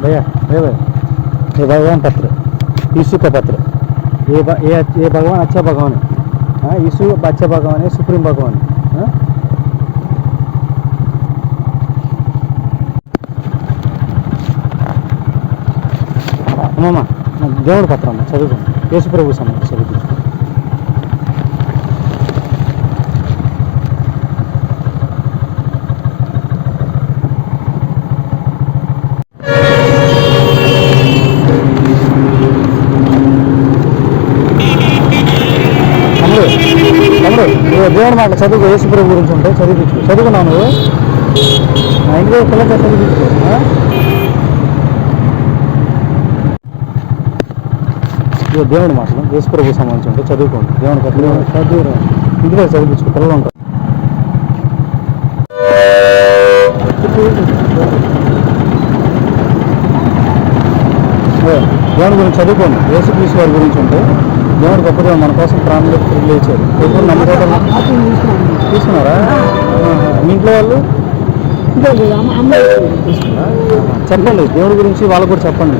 भैया भैया भैया ये भगवान पत्र यीशु का पत्र ये भ- ये ये भगवान अच्छा भगवान है हाँ यीशु अच्छा भगवान है सुप्रीम भगवान है हाँ? అమ్మమ్మ నాకు దేవుడి పత్రం అమ్మ చదువుకోండి యేసు ప్రభు సంబంధం నువ్వు దేవుడి మాట చదువు యేసు ప్రభు గురించి ఉంటే చదివించు. చదువుకున్నావు నువ్వు? మా ఇంటికి పిల్లలతో చదివించు ఆ? ఇదిగో దేవుడి మాటలు యేసు ప్రభు సంబంధించి ఉంటే చదువుకోండి. దేవుని పట్ల చదువు ఇంటిలో చదివించుకో పిల్లలు ఉంటారు. దేవుని గురించి చదువుకోండి. యేసుక్రీస్తు వారి గురించి ఉంటే దేవుడు గొప్పగా మన కోసం ప్రాణాలు తిరిగి లేచాడు. ఎప్పుడు నమ్మకం తీసుకున్నారా. మీ ఇంట్లో వాళ్ళు? చెప్పండి దేవుడి గురించి వాళ్ళకు కూడా చెప్పండి.